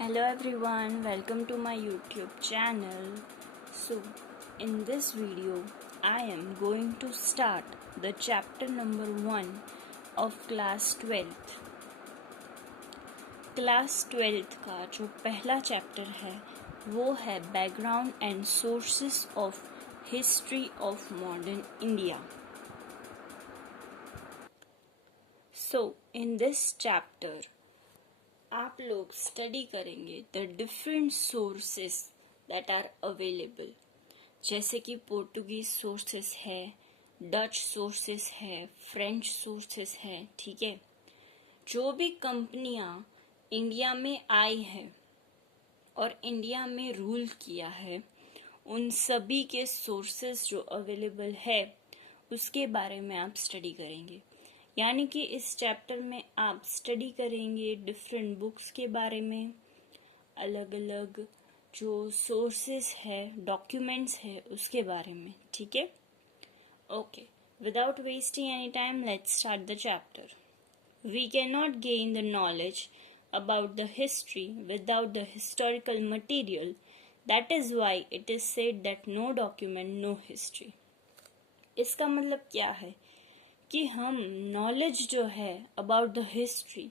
Hello everyone, welcome to my YouTube channel. So, in this video, I am going to start the chapter number 1 of class 12th. Class 12th का जो पहला chapter है वो है background and sources of history of modern India. So, in this chapter, आप लोग study करेंगे the different sources that are available, जैसे कि पोर्टुगीज सोर्सेस है, डच सोर्सेस है, फ्रेंच सोर्सेस है. ठीक है, जो भी कंपनियां इंडिया में आई है और इंडिया में रूल किया है, उन सभी के सोर्सेस जो अवेलेबल है उसके बारे में आप स्टडी करेंगे. यानी कि इस चैप्टर में आप स्टडी करेंगे डिफरेंट बुक्स के बारे में, अलग अलग जो सोर्सेस है, डॉक्यूमेंट्स है, उसके बारे में. ठीक है, okay. Without wasting any time, let's start the chapter. We can not gain the knowledge about the history without the historical material. That is why it is said that no document, no history. इसका मतलब क्या है कि हम knowledge जो है about the history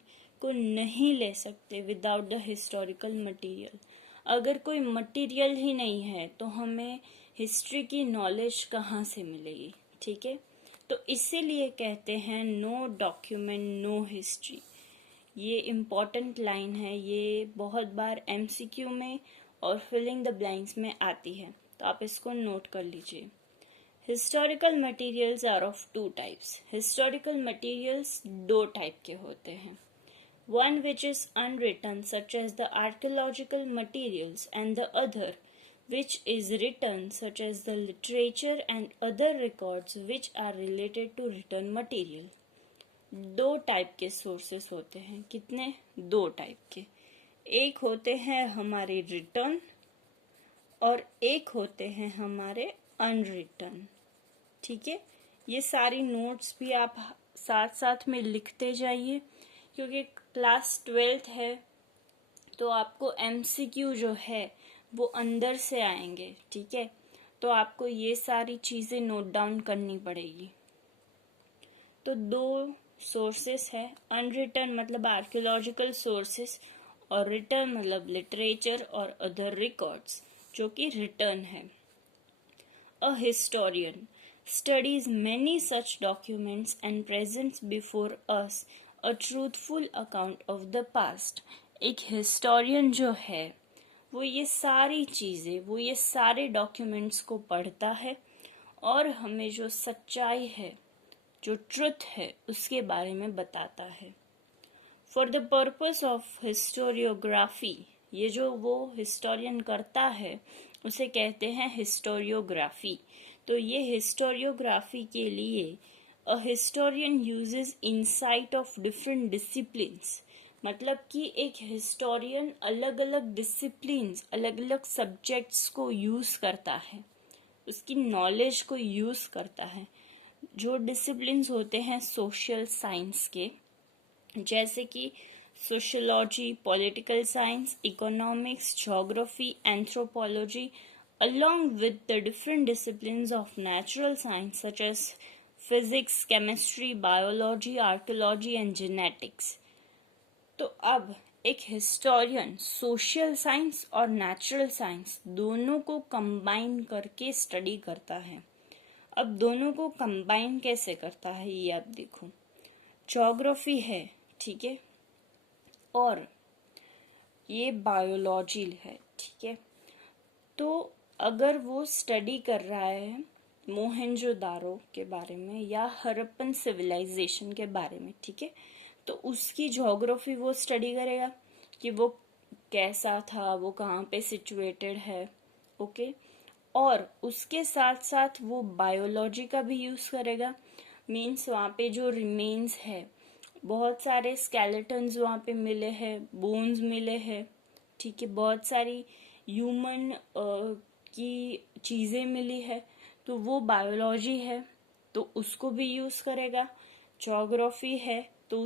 को नहीं ले सकते विदाउट द हिस्टोरिकल मटेरियल. अगर कोई मटेरियल ही नहीं है तो हमें हिस्ट्री की नॉलेज कहाँ से मिलेगी. ठीक है, तो इसीलिए कहते हैं नो डॉक्यूमेंट नो हिस्ट्री. ये इम्पॉर्टेंट लाइन है, ये बहुत बार एमसीक्यू में और फिलिंग द ब्लैंक्स में आती है, तो आप इसको नोट कर लीजिए. Historical materials are of two types. Historical materials दो टाइप के होते हैं. One which is unwritten such as the archaeological materials and the other which is written such as the literature and other records which are related to written material. दो type के sources होते हैं. कितने? दो type के. एक होते हैं हमारे रिटर्न और एक होते हैं हमारे अनरिटन. ठीक है, ये सारी नोट्स भी आप साथ साथ में लिखते जाइए, क्योंकि क्लास 12th है तो आपको एमसीक्यू जो है वो अंदर से आएंगे. ठीक है, तो आपको ये सारी चीजें नोट डाउन करनी पड़ेगी. तो दो सोर्सेस है. अनरिटन मतलब आर्कियोलॉजिकल सोर्सेस और रिटर्न मतलब लिटरेचर और अदर रिकॉर्ड्स जो कि रिटर्न है. A historian studies many such documents and presents before us a truthful account of the past. एक हिस्टोरियन जो है वो ये सारी चीजें, वो ये सारे डॉक्यूमेंट्स को पढ़ता है और हमें जो सच्चाई है, जो ट्रुथ है, उसके बारे में बताता है. For the purpose of historiography, ये जो वो हिस्टोरियन करता है उसे कहते हैं हिस्टोरियोग्राफी. तो ये हिस्टोरियोग्राफी के लिए a historian uses insight of different disciplines. मतलब कि एक हिस्टोरियन अलग अलग डिसिप्लिन्स, अलग अलग सब्जेक्ट्स को यूज करता है, उसकी नॉलेज को यूज करता है. जो डिसिप्लिन्स होते हैं सोशल साइंस के, जैसे कि sociology, political science, economics, geography, anthropology, along with the different disciplines of natural science such as physics, chemistry, biology, archaeology and genetics. तो अब एक हिस्टोरियन सोशल साइंस और नेचुरल साइंस दोनों को कंबाइन करके स्टडी करता है. अब दोनों को कंबाइन कैसे करता है ये आप देखो. ज्योग्राफी है, ठीक है, और ये बायोलॉजी है. ठीक है, तो अगर वो स्टडी कर रहा है मोहनजोदारो के बारे में या हड़प्पन सिविलाइजेशन के बारे में, ठीक है, तो उसकी ज्योग्राफी वो स्टडी करेगा कि वो कैसा था, वो कहाँ पे सिचुएटेड है. ओके, और उसके साथ साथ वो बायोलॉजी का भी यूज करेगा. मीन्स वहाँ पे जो रिमेन्स है, बहुत सारे स्केलेटन्स वहाँ पे मिले हैं, बोन्स मिले हैं. ठीक है, बहुत सारी ह्यूमन की चीजें मिली है, तो वो बायोलॉजी है तो उसको भी यूज करेगा. ज्योग्राफी है तो